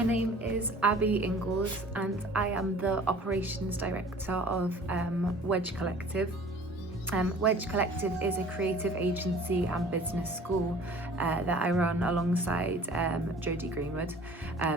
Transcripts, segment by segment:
My name is Abi Ingles and I am the Operations Director of Wedge Collective. Wedge Collective is a creative agency and business school that I run alongside Jodie Greenwood.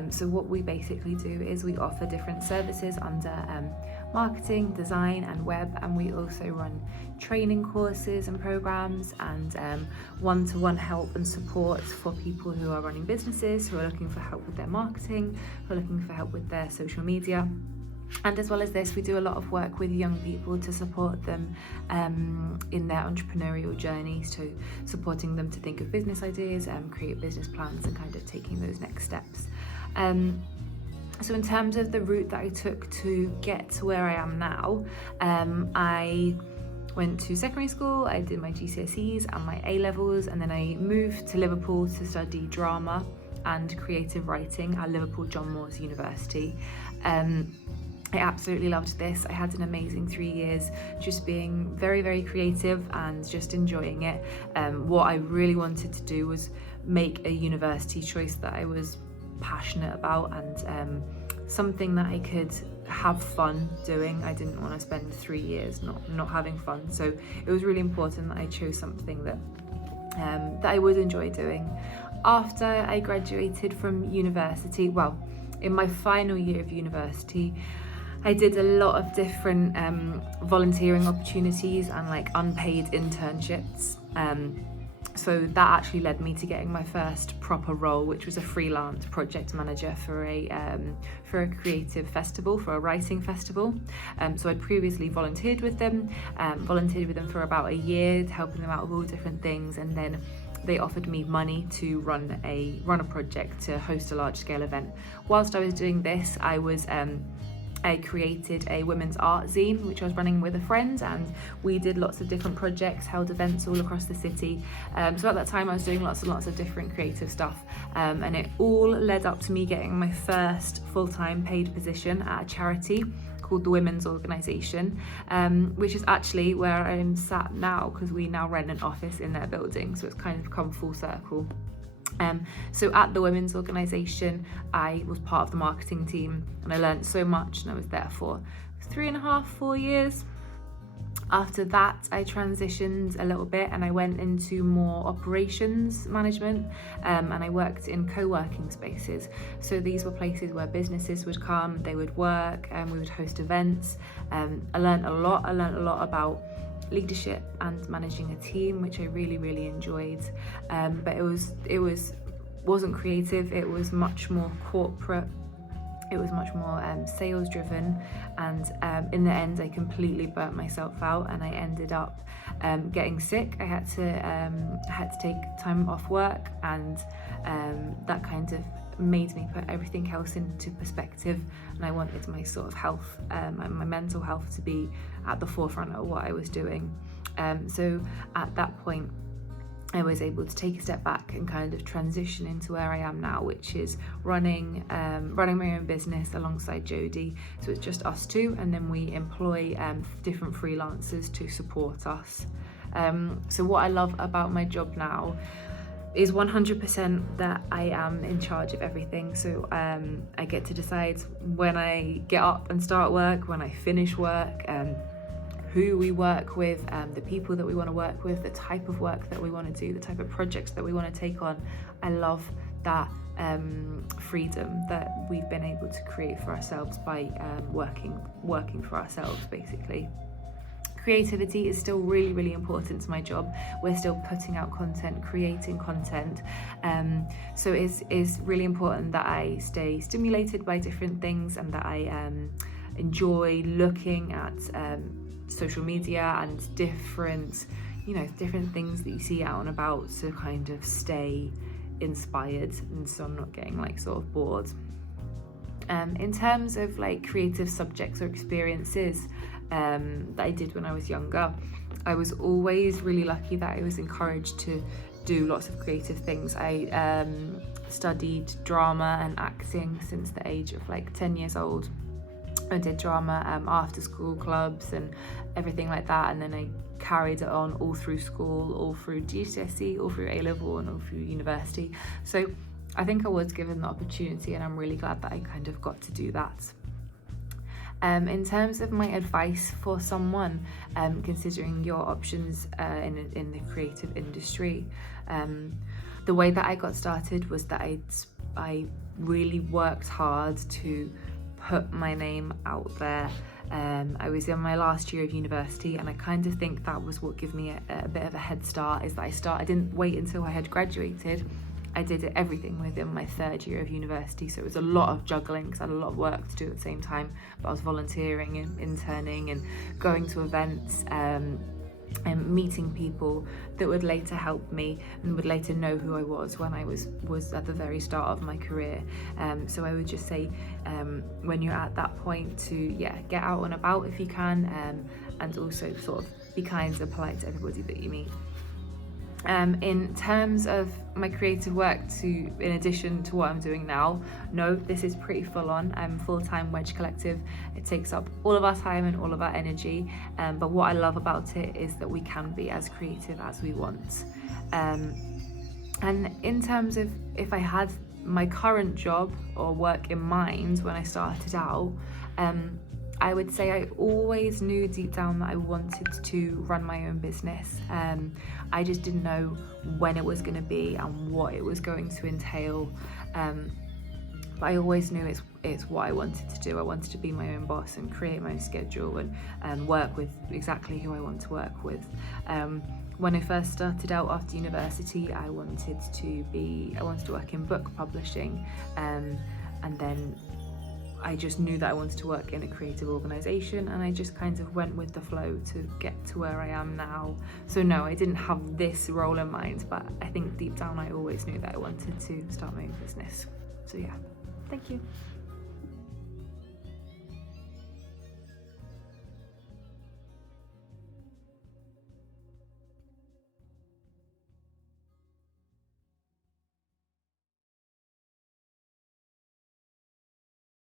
So what we basically do is we offer different services under marketing, design and web, and we also run training courses and programs and one-to-one help and support for people who are running businesses, who are looking for help with their marketing, who are looking for help with their social media. And as well as this, we do a lot of work with young people to support them in their entrepreneurial journeys, to supporting them to think of business ideas, create business plans and kind of taking those next steps. So in terms of the route that I took to get to where I am now, I went to secondary school, I did my GCSEs and my A-levels, and then I moved to Liverpool to study drama and creative writing at Liverpool John Moores University. I absolutely loved this. I had an amazing 3 years just being very, very creative and just enjoying it. What I really wanted to do was make a university choice that I was passionate about and something that I could have fun doing. I didn't want to spend 3 years not having fun. So it was really important that I chose something that I would enjoy doing. After I graduated from university, well, in my final year of university, I did a lot of different volunteering opportunities and like unpaid internships. So that actually led me to getting my first proper role, which was a freelance project manager for a creative festival, for a writing festival. So I'd previously volunteered with them for about a year, helping them out with all different things, and then they offered me money to run a project to host a large scale event. Whilst I was doing this, I created a women's art zine, which I was running with a friend, and we did lots of different projects, held events all across the city. So at that time I was doing lots and lots of different creative stuff, and it all led up to me getting my first full-time paid position at a charity called the Women's Organisation, which is actually where I'm sat now, because we now rent an office in their building, so it's kind of come full circle. So at the Women's Organisation, I was part of the marketing team and I learned so much, and I was there for 3.5, 4 years. After that, I transitioned a little bit and I went into more operations management, and I worked in co-working spaces. So these were places where businesses would come, they would work, and we would host events. I learned a lot about leadership and managing a team, which I really enjoyed, but it wasn't creative. It was much more corporate. It was much more sales driven, and in the end I completely burnt myself out and I ended up getting sick. I had to take time off work, and that kind of made me put everything else into perspective, and I wanted my sort of health and my mental health to be at the forefront of what I was doing. So at that point I was able to take a step back and kind of transition into where I am now, which is running my own business alongside Jodie. So it's just us two, and then we employ different freelancers to support us. So what I love about my job now is 100% that I am in charge of everything. So I get to decide when I get up and start work, when I finish work, who we work with, the people that we want to work with, the type of work that we want to do, the type of projects that we want to take on. I love that freedom that we've been able to create for ourselves by working for ourselves, basically. Creativity is still really important to my job. We're still putting out content, creating content. So it's really important that I stay stimulated by different things, and that I enjoy looking at social media and different things that you see out and about, to kind of stay inspired, and so I'm not getting like sort of bored. In terms of like creative subjects or experiences that I did when I was younger, I was always really lucky that I was encouraged to do lots of creative things. I studied drama and acting since the age of like 10 years old. I did drama after school clubs and everything like that, and then I carried it on all through school, all through GCSE, all through A-level and all through university. So I think I was given the opportunity, and I'm really glad that I kind of got to do that. In terms of my advice for someone considering your options in the creative industry, the way that I got started was that I really worked hard to put my name out there. I was in my last year of university, and I kind of think that was what gave me a bit of a head start, is that I didn't wait until I had graduated. I did everything within my third year of university, so it was a lot of juggling because I had a lot of work to do at the same time, but I was volunteering and interning and going to events and meeting people that would later help me and would later know who I was when I was at the very start of my career. So I would just say, when you're at that point, to get out and about if you can, and also sort of be kind and polite to everybody that you meet. In terms of my creative work, in addition to what I'm doing now, no, this is pretty full on. I'm full-time Wedge Collective. It takes up all of our time and all of our energy, but what I love about it is that we can be as creative as we want. And in terms of if I had my current job or work in mind when I started out, I would say I always knew deep down that I wanted to run my own business. I just didn't know when it was going to be and what it was going to entail. But I always knew it's what I wanted to do. I wanted to be my own boss and create my own schedule and work with exactly who I want to work with. When I first started out after university, I wanted to work in book publishing, and then I just knew that I wanted to work in a creative organisation, and I just kind of went with the flow to get to where I am now. So no, I didn't have this role in mind, but I think deep down I always knew that I wanted to start my own business. So yeah, thank you.